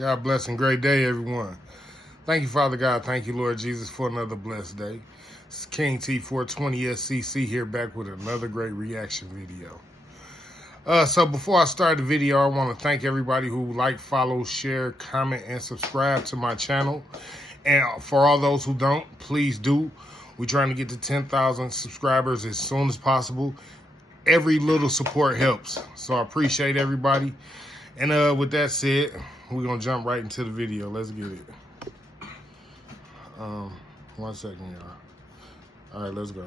God bless and great day, everyone. Thank you, Father God. Thank you, Lord Jesus, for another blessed day. It's KingT420SCC here, back with another great reaction video. So before I start the video, I want to thank everybody who like, follow, share, comment, and subscribe to my channel. And for all those who don't, please do. We're trying to get to 10,000 subscribers as soon as possible. Every little support helps. So I appreciate everybody. And with that said, we're going to jump right into the video. Let's get it. 1 second, y'all. All right, let's go.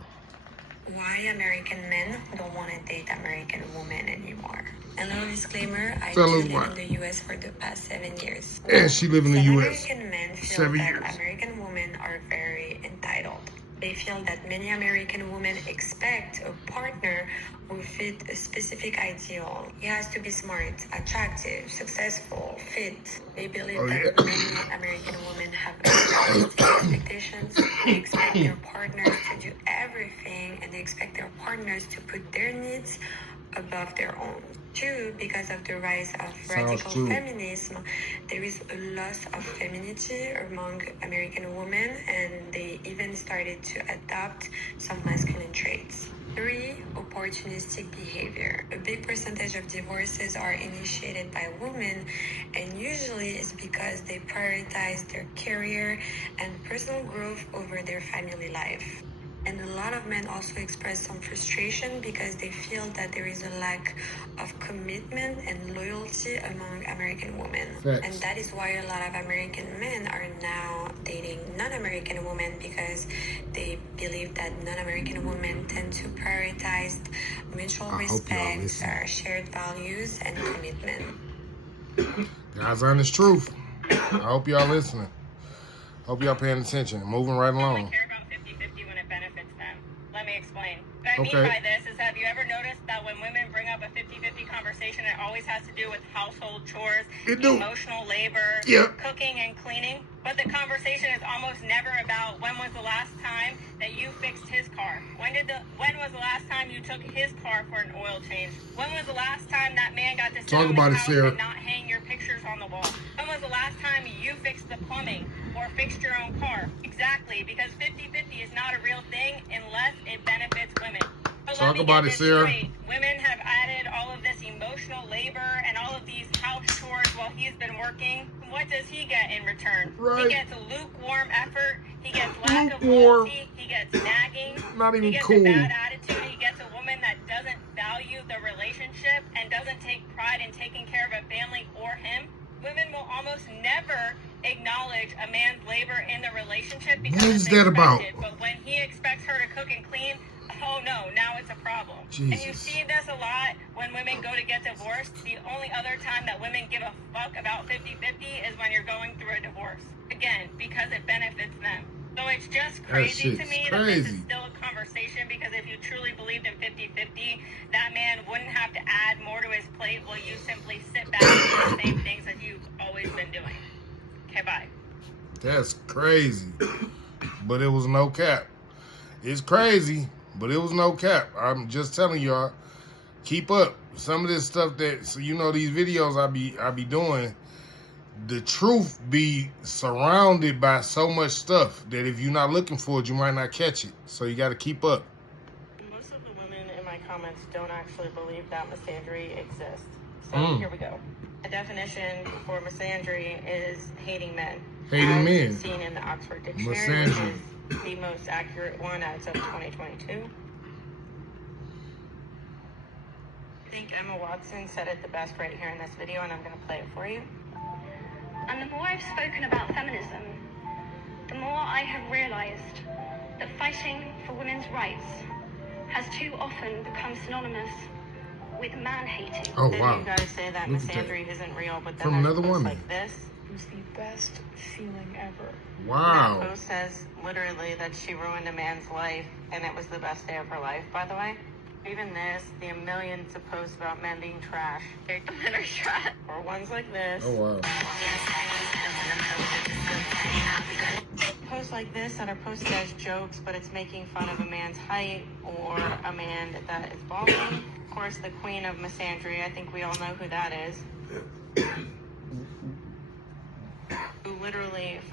Why American men don't want to date American women anymore. And a little disclaimer, I Tell lived us why. in the U.S. for the past 7 years. And she lived in the Some U.S. American men feel 7 that years. American women are very entitled. They feel that many American women expect a partner who fit a specific ideal. He has to be smart, attractive, successful, fit. They believe that many American women have unrealistic expectations. They expect their partners to do everything, and they expect their partners to put their needs above their own. Two, because of the rise of radical feminism, there is a loss of femininity among American women, and they even started to adopt some masculine traits. Three, opportunistic behavior. A big percentage of divorces are initiated by women, and usually it's because they prioritize their career and personal growth over their family life. And a lot of men also express some frustration because they feel that there is a lack of commitment and loyalty among American women. Facts. And that is why a lot of American men are now dating non-American women, because they believe that non-American women tend to prioritize mutual respect, shared values, and commitment. God's honest truth. I hope y'all listening. Hope y'all paying attention. Moving right along. Let me explain. What I mean by this is, have you ever noticed that when women bring up a 50-50 conversation, it always has to do with household chores, emotional labor, cooking and cleaning? But the conversation is almost never about when was the last time that you fixed his car? When was the last time you took his car for an oil change? When was the last time that man got to sit on the couch and not hang your pictures on the wall? When was the last time you fixed the plumbing or fixed your own car? Exactly, because 50-50 is not a real thing unless it benefits women. But talk about it, Sarah. Women have added all of this emotional labor and all of these house chores while he's been working. What does he get in return? Right. He gets a lukewarm effort. He gets lack of loyalty. He gets nagging. Not even he gets cool. a bad attitude. He gets a woman that doesn't value the relationship and doesn't take pride in taking care of a family or him. Women will almost never acknowledge a man's labor in the relationship because what is that about? But when he expects her to cook and clean, oh no, now it's a problem. Jesus. And you see this a lot when women go to get divorced. The only other time that women give a fuck about 50-50 is when you're going through a divorce. Again, because it benefits them. So it's just crazy to me that this is still a conversation, because if you truly believed in 50-50, that man wouldn't have to add more to his plate while you simply sit back and do the same things that you've always been doing. Okay, bye. That's crazy. But it was no cap. It's crazy, but it was no cap. I'm just telling y'all, keep up. Some of this stuff that, so you know, these videos I be doing, the truth be surrounded by so much stuff that if you're not looking for it, you might not catch it. So you got to keep up. Most of the women in my comments don't actually believe that misandry exists. So here we go. The definition for misandry is hating men. Hating men. Seen in the Oxford Dictionary, which is the most accurate one as of 2022. I think Emma Watson said it the best right here in this video, and I'm going to play it for you. And the more I've spoken about feminism, the more I have realized that fighting for women's rights has too often become synonymous with man-hating. Oh, wow. You guys say that misandry isn't real, but then from there's another woman like this. It was the best feeling ever. Wow. That post says literally that she ruined a man's life, and it was the best day of her life, by the way. Even this, the millions of posts about men being trash. Men are trash. Or ones like this. Oh, wow. Posts like this that are posted as jokes, but it's making fun of a man's height or a man that is balding. Of course, the queen of misandry, I think we all know who that is.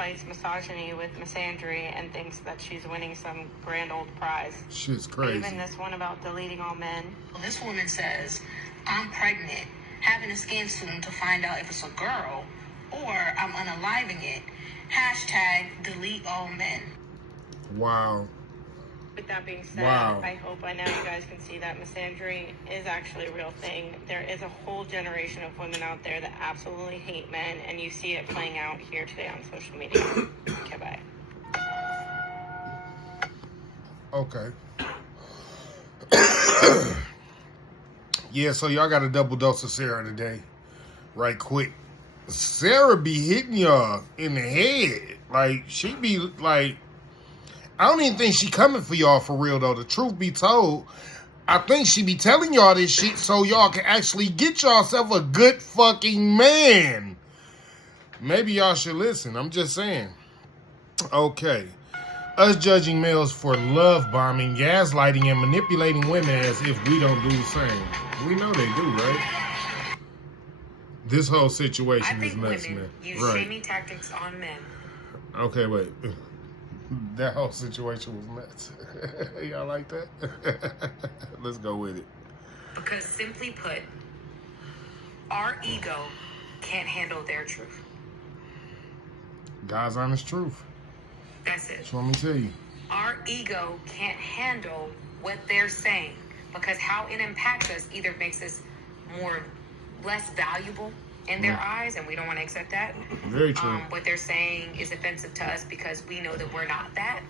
fights misogyny with misandry and thinks that she's winning some grand old prize. Shit's crazy. Even this one about deleting all men. Well, this woman says, I'm pregnant, having a scan soon to find out if it's a girl, or I'm unaliving it. Hashtag delete all men. Wow. With that being said, wow. I hope by now you guys can see that misandry is actually a real thing. There is a whole generation of women out there that absolutely hate men, and you see it playing out here today on social media. Okay, bye. Okay. Yeah, so y'all got a double dose of Sarah today. Right quick. Sarah be hitting y'all in the head. Like, she be like, I don't even think she coming for y'all for real, though. The truth be told, I think she be telling y'all this shit so y'all can actually get yourself a good fucking man. Maybe y'all should listen. I'm just saying. Okay. Us judging males for love bombing, gaslighting, and manipulating women as if we don't do the same. We know they do, right? This whole situation is nuts, man. I think women use shaming tactics on men. Okay, wait. That whole situation was nuts. Y'all like that? Let's go with it. Because simply put, our ego can't handle their truth. God's honest truth. That's it. That's what I'm gonna tell you. Our ego can't handle what they're saying because how it impacts us either makes us less valuable in their eyes, and we don't want to accept that. Very true. What they're saying is offensive to us because we know that we're not that.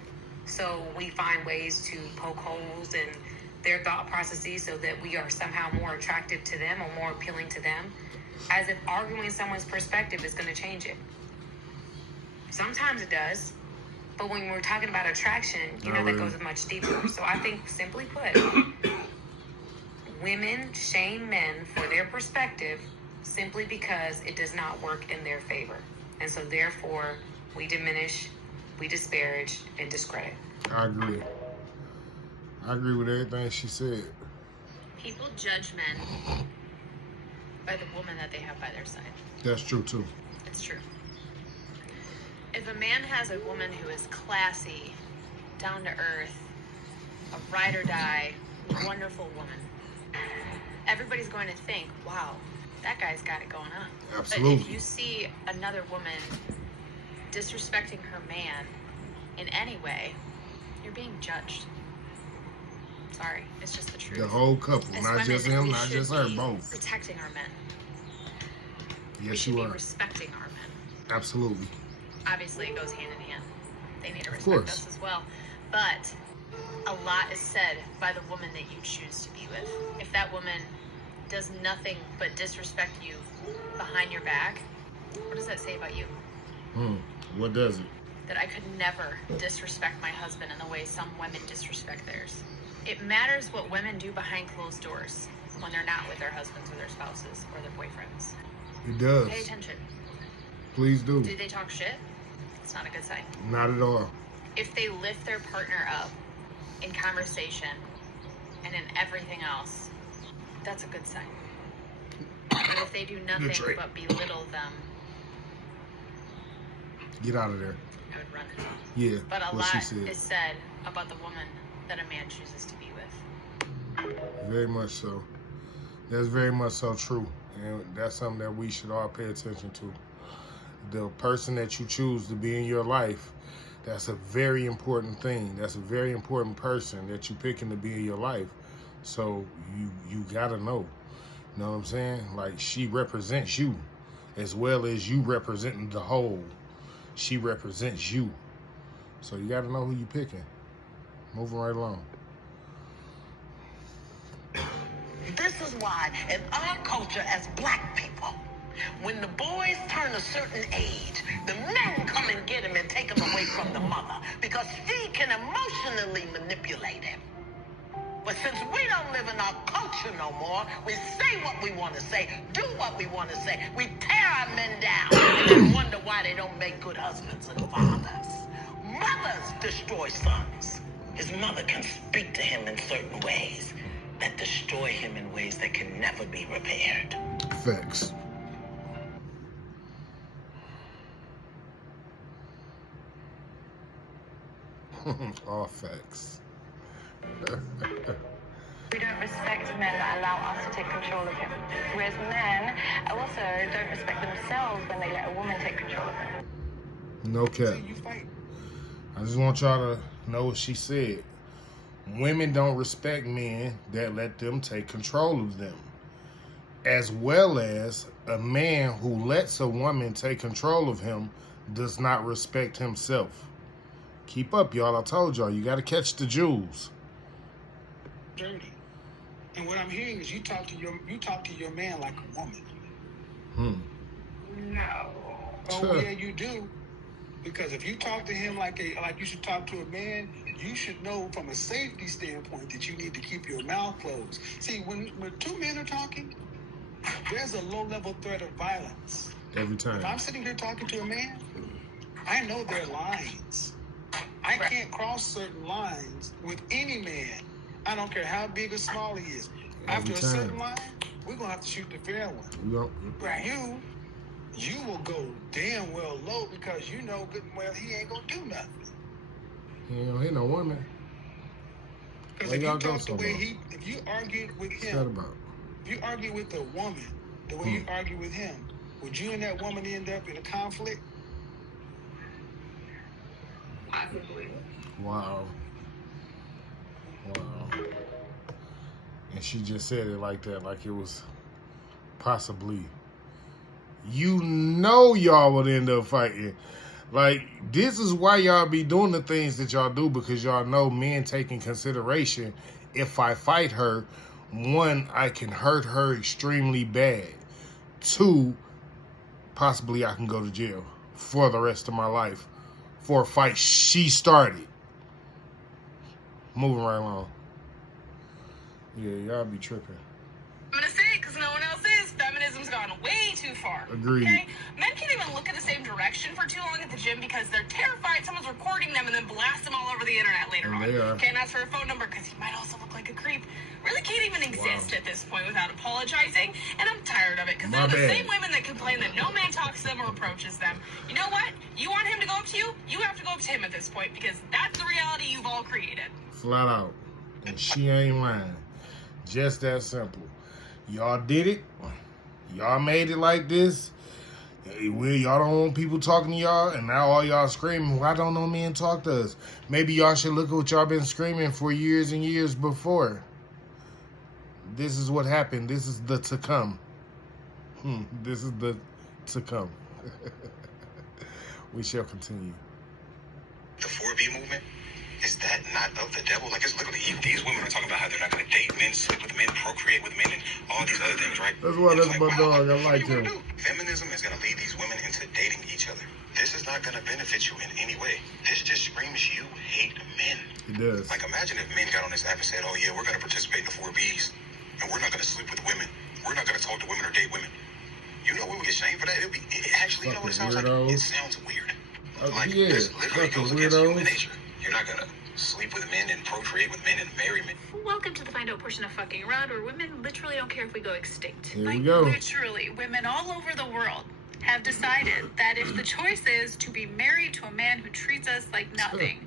So we find ways to poke holes in their thought processes so that we are somehow more attractive to them or more appealing to them, as if arguing someone's perspective is going to change it. Sometimes it does, but when we're talking about attraction, that goes much deeper. So I think, simply put, women shame men for their perspective simply because it does not work in their favor. And so therefore, we diminish, we disparage, and discredit. I agree. I agree with everything she said. People judge men by the woman that they have by their side. That's true, too. It's true. If a man has a woman who is classy, down to earth, a ride or die, wonderful woman, everybody's going to think, wow, that guy's got it going on. Absolutely. But if you see another woman disrespecting her man in any way, you're being judged. Sorry, it's just the truth. The whole couple, as not women, just him, we not should just her, be both. Protecting our men. Yes, we you should are. be respecting our men. Absolutely. Obviously, it goes hand in hand. They need to Of respect course. us as well. But a lot is said by the woman that you choose to be with. If that woman does nothing but disrespect you behind your back, what does that say about you? What does it? That I could never disrespect my husband in the way some women disrespect theirs. It matters what women do behind closed doors when they're not with their husbands or their spouses or their boyfriends. It does. Pay attention. Please do. Do they talk shit? It's not a good sign. Not at all. If they lift their partner up in conversation and in everything else, that's a good sign. But if they do nothing but belittle them, get out of there. I would run. Yeah. But a what lot she said. is said about the woman that a man chooses to be with. Very much so. That's very much so true. And that's something that we should all pay attention to. The person that you choose to be in your life, that's a very important thing. That's a very important person that you're picking to be in your life. So you gotta know. You know what I'm saying? Like, she represents you as well as you representing the whole. She represents you. So you gotta know who you're picking. Moving right along. This is why in our culture as black people, when the boys turn a certain age, the men come and get him and take him away from the mother because she can emotionally manipulate him. But since we don't live in our culture no more, we say what we want to say, do what we want to say. We tear our men down and then wonder why they don't make good husbands and fathers. Mothers destroy sons. His mother can speak to him in certain ways that destroy him in ways that can never be repaired. Facts. All facts. We don't respect men that allow us to take control of him. Whereas men also don't respect themselves when they let a woman take control of them. No cap. I just want y'all to know what she said. Women don't respect men that let them take control of them. As well as a man who lets a woman take control of him does not respect himself. Keep up, y'all. I told y'all, you got to catch the jewels. Dirty. And what I'm hearing is you talk to your man like a woman. No. Oh yeah, you do. Because if you talk to him like you should talk to a man, you should know from a safety standpoint that you need to keep your mouth closed. See, when two men are talking, there's a low-level threat of violence. Every time. If I'm sitting here talking to a man, I know there are lines. I can't cross certain lines with any man. I don't care how big or small he is. After a certain line, we're going to have to shoot the fair one. But you will go damn well low because you know good and well he ain't going to do nothing. He ain't going to hit no woman. Because if you talk the way if you argue with him, if you argue with a woman the way you argue with him, would you and that woman end up in a conflict? Possibly. Wow. And she just said it like that, like it was possibly. You know y'all would end up fighting. Like, this is why y'all be doing the things that y'all do, because y'all know men take in consideration, if I fight her, one, I can hurt her extremely bad. Two, possibly I can go to jail for the rest of my life for a fight she started. Moving right along. Yeah, y'all be tripping. I'm gonna say it because no one else is. Feminism's gone way too far. Agreed. Okay? Men can't even look in the same direction for too long at the gym because they're terrified someone's recording them and then blast them all over the internet later on. Can't ask for a phone number because he might also look like a creep. Really can't even exist at this point without apologizing. And I'm tired of it because they're the same women that complain that no man talks to them or approaches them. You know what? You want him to go up to you? You have to go up to him at this point because that's the reality you've all created. Flat out. And she ain't lying. Just that simple. Y'all did it. Y'all made it like this. Y'all don't want people talking to y'all, and now all y'all screaming, why don't no men talk to us? Maybe y'all should look at what y'all been screaming for years and years before. This is what happened. This is the to come. This is the to come. We shall continue. The 4B movement, is that not of the devil? Like, it's literally, these women are talking about how they're not going to date men, sleep with men, procreate with men, and all these other things, right? That's why that's my dog. I like him. Feminism is going to lead these women into dating each other. This is not going to benefit you in any way. This just screams you hate men. It does. Like, imagine if men got on this app and said, oh yeah, we're going to participate in the 4Bs, and we're not going to sleep with women. We're not going to talk to women or date women. You know we would get shamed for that? It actually, you know what it sounds like? It sounds weird. Like, this literally goes against human nature. You're not gonna sleep with men and procreate with men and marry men. Welcome to the Find Out portion of Fucking Around, where women literally don't care if we go extinct. Here we go. Literally, women all over the world have decided that if the choice is to be married to a man who treats us like nothing,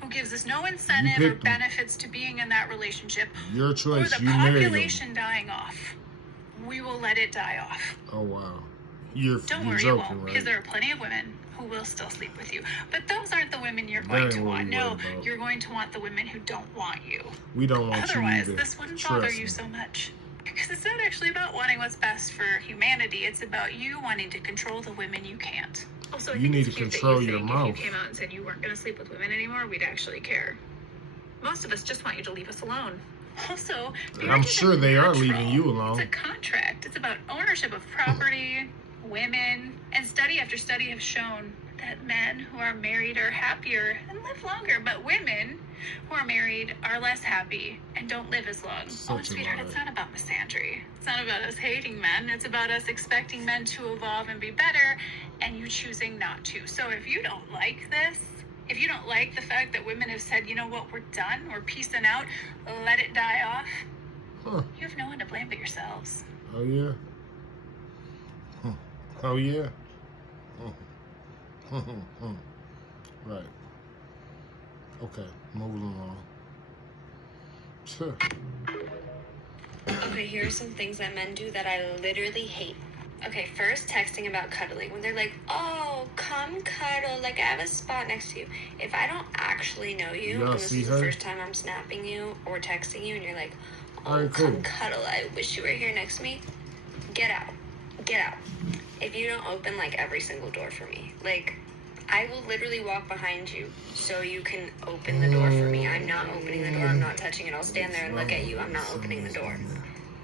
who gives us no incentive or benefits to being in that relationship, your choice, or the population dying off, we will let it die off. Oh, wow. Don't worry, you won't, because there are plenty of women who will still sleep with you. But those aren't the women you're going to want. No, you're going to want the women who don't want you. We don't want you either. Otherwise, this wouldn't bother you so much. Because it's not actually about wanting what's best for humanity. It's about you wanting to control the women you can't. Also, I you think need it's to cute control that you your think mouth. If you came out and said you weren't going to sleep with women anymore, we'd actually care. Most of us just want you to leave us alone. Also, I'm sure they are leaving you alone. It's a contract. It's about ownership of property, women, and study after study have shown that men who are married are happier and live longer, but women who are married are less happy and don't live as long. Sweetheart, it's not about misandry. It's not about us hating men. It's about us expecting men to evolve and be better, and you choosing not to. So if you don't like this, if you don't like the fact that women have said, you know what, we're done, we're peacing out, let it die off, you have no one to blame but yourselves. Oh, yeah. Oh, yeah. Right. Okay, moving along. Sure. Okay, here are some things that men do that I literally hate. Okay, first, texting about cuddling. When they're like, oh, come cuddle, like I have a spot next to you. If I don't actually know you, and this is the first time I'm snapping you or texting you, and you're like, oh, come cuddle, I wish you were here next to me, get out. Get out. If you don't open, like, every single door for me. Like, I will literally walk behind you so you can open the door for me. I'm not opening the door. I'm not touching it. I'll stand there and look at you. I'm not opening the door.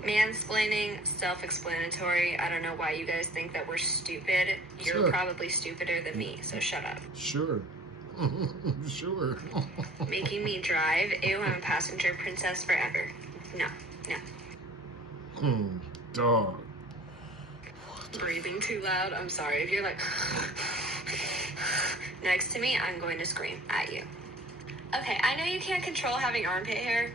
Mansplaining, self-explanatory. I don't know why you guys think that we're stupid. You're probably stupider than me, so shut up. Sure. Sure. Making me drive. Ew, I'm a passenger princess forever. No. Dog. Breathing too loud. I'm sorry. If you're like next to me, I'm going to scream at you. Okay, I know you can't control having armpit hair.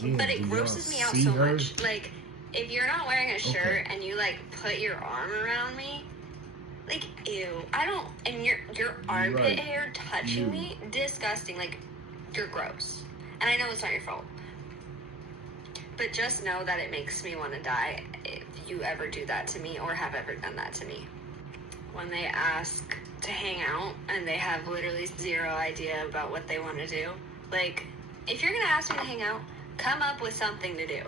But it grosses me out so much. Like, if you're not wearing a shirt and you, like, put your arm around me, like, ew. I don't, and your armpit hair touching me, disgusting. Like, you're gross. And I know it's not your fault. But just know that it makes me want to die if you ever do that to me or have ever done that to me. When they ask to hang out and they have literally zero idea about what they want to do. Like, if you're going to ask me to hang out, come up with something to do.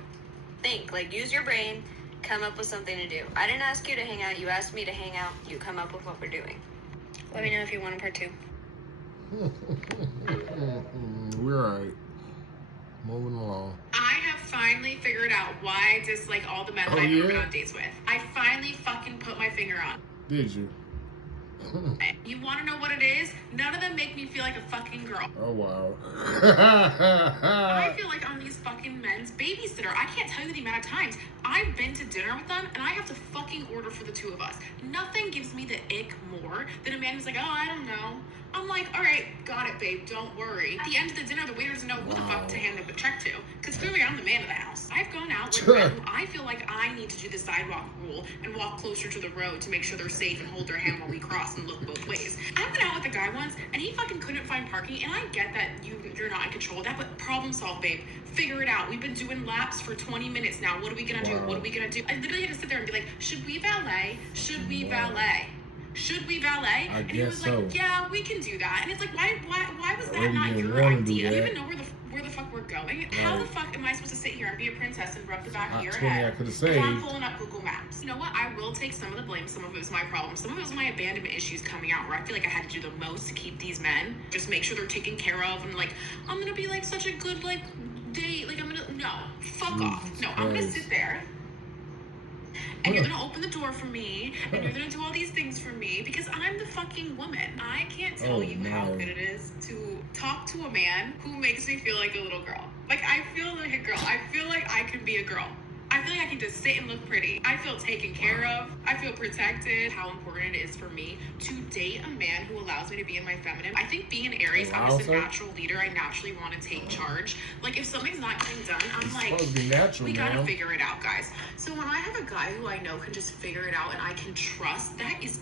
Think, like, use your brain, come up with something to do. I didn't ask you to hang out, you asked me to hang out, you come up with what we're doing. Let me know if you want a part 2. We're alright. Moving along. I have finally figured out why I dislike all the men that I've ever been on dates with. I finally fucking put my finger on. Did you? You want to know what it is? None of them make me feel like a fucking girl. Oh, wow. I feel like I'm these fucking men's babysitter. I can't tell you the amount of times I've been to dinner with them and I have to fucking order for the two of us. Nothing gives me the ick more than a man who's like, oh, I don't know. I'm like, all right, got it, babe, don't worry. At the end of the dinner, the waiter doesn't know who the fuck to hand the check to, because clearly I'm the man of the house. I've gone out with men who I feel like I need to do the sidewalk rule and walk closer to the road to make sure they're safe and hold their hand while we cross and look both ways. I've been out with a guy once, and he fucking couldn't find parking, and I get that you're not in control of that, but problem solve, babe. Figure it out. We've been doing laps for 20 minutes now. What are we gonna do? What are we gonna do? I literally had to sit there and be like, should we valet? Should we valet? Should we valet? I and guess he was like, so. Yeah, we can do that. And it's like, why was that not your idea? I don't even know where the fuck we're going. Right. How the fuck am I supposed to sit here and be a princess and rub the back of your head? I could have saved. I'm pulling up Google Maps. You know what? I will take some of the blame. Some of it was my problem. Some of it was my abandonment issues coming out, where I feel like I had to do the most to keep these men, just make sure they're taken care of, and like, I'm gonna be like such a good like date. Like, no, fuck off. No, I'm gonna sit there. And you're gonna open the door for me, and you're gonna do all these things for me, because I'm the fucking woman. I can't tell you how good it is to talk to a man who makes me feel like a little girl. Like, I feel like a girl. I feel like I can be a girl. I feel like I can just sit and look pretty. I feel taken care of. I feel protected. How important it is for me to date a man who allows me to be in my feminine. I think being an Aries, I'm just a natural leader. I naturally want to take charge. Like, if something's not getting done, I'm like, we gotta figure it out, guys. So when I have a guy who I know can just figure it out and I can trust, that is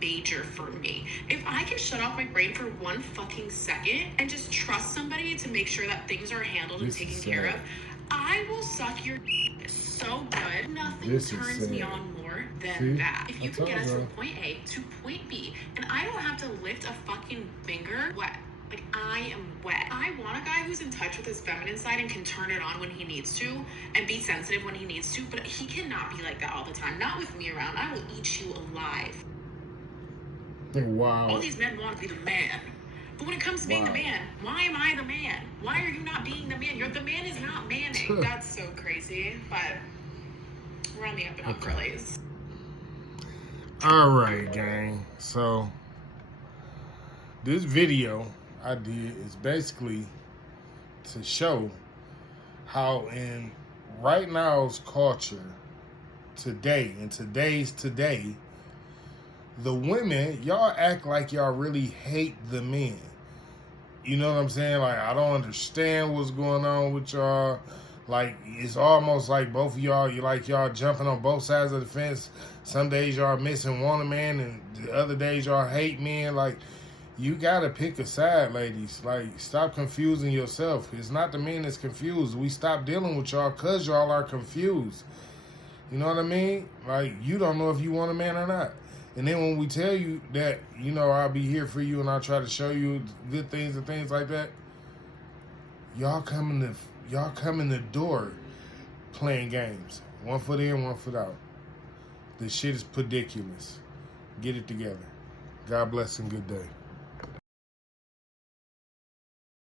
major for me. If I can shut off my brain for 1 fucking second and just trust somebody to make sure that things are handled and taken care of, I will suck your so good. Nothing turns me on more than that. If you can get us from point A to point B, and I don't have to lift a fucking finger, wet. Like, I am wet. I want a guy who's in touch with his feminine side and can turn it on when he needs to and be sensitive when he needs to, but he cannot be like that all the time. Not with me around. I will eat you alive. Wow. All these men want to be the man. But when it comes to being the man, why am I the man? Why are you not being the man? The man is not manning. That's so crazy, but we're on the up and up girlies. All right, gang. So this video I did is basically to show how in right now's culture, today, in today's today, the women, y'all act like y'all really hate the men. You know what I'm saying? Like, I don't understand what's going on with y'all. Like, it's almost like both of y'all, y'all jumping on both sides of the fence. Some days y'all missing want a man, and the other days y'all hate men. Like, You gotta pick a side, ladies. Like, stop confusing yourself. It's not the men that's confused. We stop dealing with y'all because y'all are confused. You know what I mean? Like, you don't know if you want a man or not. And then when we tell you that, you know, I'll be here for you and I'll try to show you good things and things like that, y'all come in the door playing games. One foot in, one foot out. This shit is ridiculous. Get it together. God bless and good day.